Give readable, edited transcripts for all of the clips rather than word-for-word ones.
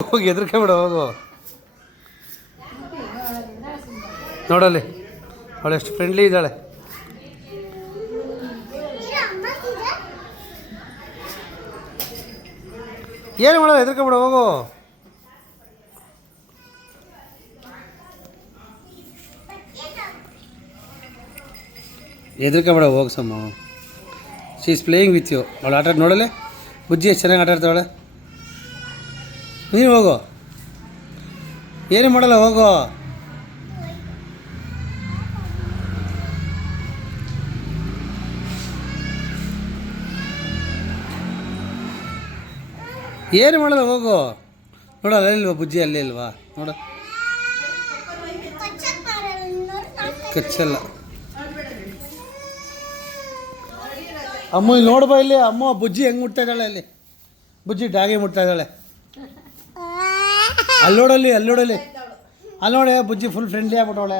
ಹೋಗಿ ಹೆದರ್ಕೊಂಬಿಡ ಹೋಗು. ನೋಡಲ್ಲಿ ಅವಳು ಎಷ್ಟು ಫ್ರೆಂಡ್ಲಿ ಇದ್ದಾಳೆ. ಏನು ಮಾಡೋದು, ಹೆದರ್ಕೊಂಬಿಡ ಹೋಗು. ಹೆದರ್ಕೊಂಬಿಡ ಹೋಗು ಸಮ್ಮ. She is playing with you. ಅವಳು ಆಟ ನೋಡಲೆ ಬುಜ್ಜಿ ಎಷ್ಟು ಚೆನ್ನಾಗಿ ಆಟ ಆಡ್ತಾವಳೆ. ನೀನು ಹೋಗು, ಏನು ಮಾಡಲ್ಲ ಹೋಗು. ಏನು ಮಾಡಲ್ಲ ಹೋಗು. ನೋಡ ಅಲ್ಲಿಲ್ವಾ ಬುಜ್ಜಿ, ಅಲ್ಲೇ ಇಲ್ವಾ ನೋಡ. ಕಚ್ಚಲ್ಲ. ಅಮ್ಮ ಇಲ್ಲಿ ನೋಡ್ಬಾ, ಇಲ್ಲಿ ಅಮ್ಮ ಬುಜ್ಜಿ ಹೆಂಗೆ ಮುಟ್ತಾ ಇದ್ದಾಳೆ. ಅಲ್ಲಿ ಬುಜ್ಜಿ ಡಾಗಿ ಮುಟ್ತಾ ಇದ್ದಾಳೆ. ಅಲ್ಲೋಡಲ್ಲಿ ಅಲ್ಲೋಡಲ್ಲಿ ಅಲ್ಲಿ ನೋಡಿ ಬುಜ್ಜಿ ಫುಲ್ ಫ್ರೆಂಡ್ಲಿ ಆಗ್ಬಿಟ್ಟವಳೆ.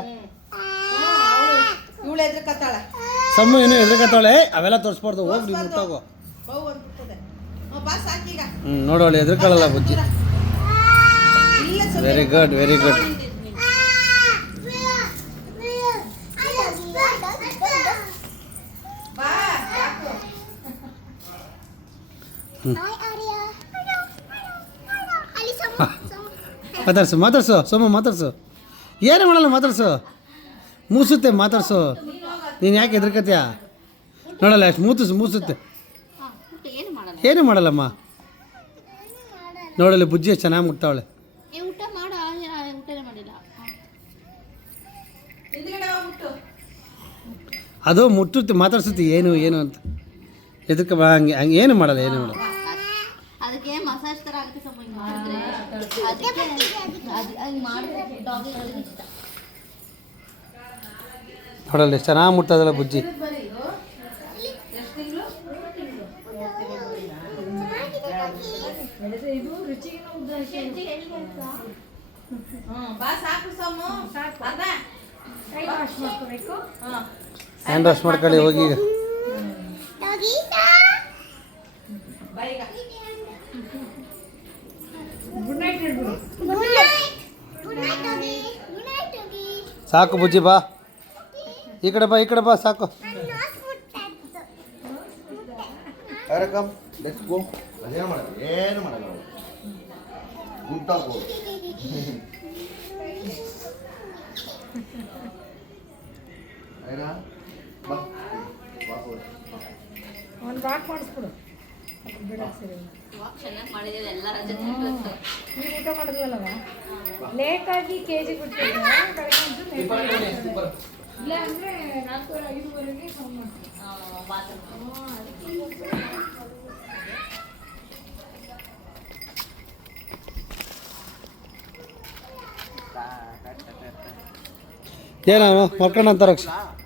ಸಮ್ಮ ಏನು ಎದ್ರಕತ್ತಾಳೆ. ಅವೆಲ್ಲ ತೋರಿಸ್ಬಾರ್ದು, ಹೋಗಿ ನೀವು ಮುಟ್ಟೋಗು. ನೋಡೋಳೆ ಎದ್ರಕೊಳ್ಳಲ್ಲ ಬುಜ್ಜಿ. Very good, very good. ಮಾತಾಡ್ಸು ಮಾತಾಡ್ಸು ಸೋಮ, ಮಾತಾಡ್ಸು. ಏನು ಮಾಡಲ್ಲ, ಮಾತಾಡ್ಸು. ಮೂಸುತ್ತೆ, ಮಾತಾಡ್ಸು. ನೀನು ಯಾಕೆ ಹೆದರ್ಕತ್ತೀಯ? ನೋಡಲ್ಲ ಅಷ್ಟು ಮೂಸುತ್ತೆ. ಏನು ಮಾಡಲ್ಲಮ್ಮ. ನೋಡಲ್ಲಿ ಬುಜ್ಜಿ ಎಷ್ಟು ಚೆನ್ನಾಗಿ ಮುಟ್ತಾವಳೆ. ಅದು ಮುಟ್ಟುತ್ತೆ, ಮಾತಾಡ್ಸುತ್ತೆ ಏನು ಏನು ಅಂತ. ಎದಕ್ಕೆ ಬಾ, ಹಂಗೆ ಹಂಗೆ ಏನು ಮಾಡಲ್ಲ, ಏನು ಮಾಡಲ್ಲ. ಅದಕ್ಕೆ ಮಸಾಜ್ ತರ ಆಗುತ್ತೆ ಸ್ವಲ್ಪ ಹಿಂಗೆ ಮಾಡಿದ್ರೆ ನೋಡಲ್ಲಿ ಎಷ್ಟು ಚೆನ್ನಾಗಿ ಮುಟ್ಟದಲ್ಲ ಬುಜ್ಜಿ. ಹ್ಯಾಂಡ್ ವಾಶ್ ಮಾಡ್ಕೊಳ್ಳಿ ಹೋಗಿ ಈಗ. ಸಾಕು ಬುಜ್ಜಿ, ಬಾ ಈ ಕಡೆ ಬಾ, ಈ ಕಡೆ ಬಾ, ಸಾಕು. ಏನು ಮಾಡಲ್ಲ ಒಂದು ವಾಕ್ ಮಾಡಿಸ್ಬಿಡು. ಈಗ ಊಟ ಮಾಡಿದ್ವಲ್ಲವ, ಲೇಟಾಗಿ ಕೆಜಿ ಬಿಟ್ಟಿದ್ದೆ. ಇಲ್ಲ ಅಂದರೆ 4-5ವರೆಗೆ ಏನೋ ಮಕ್ಕಳು ಅಂತಾರೆ.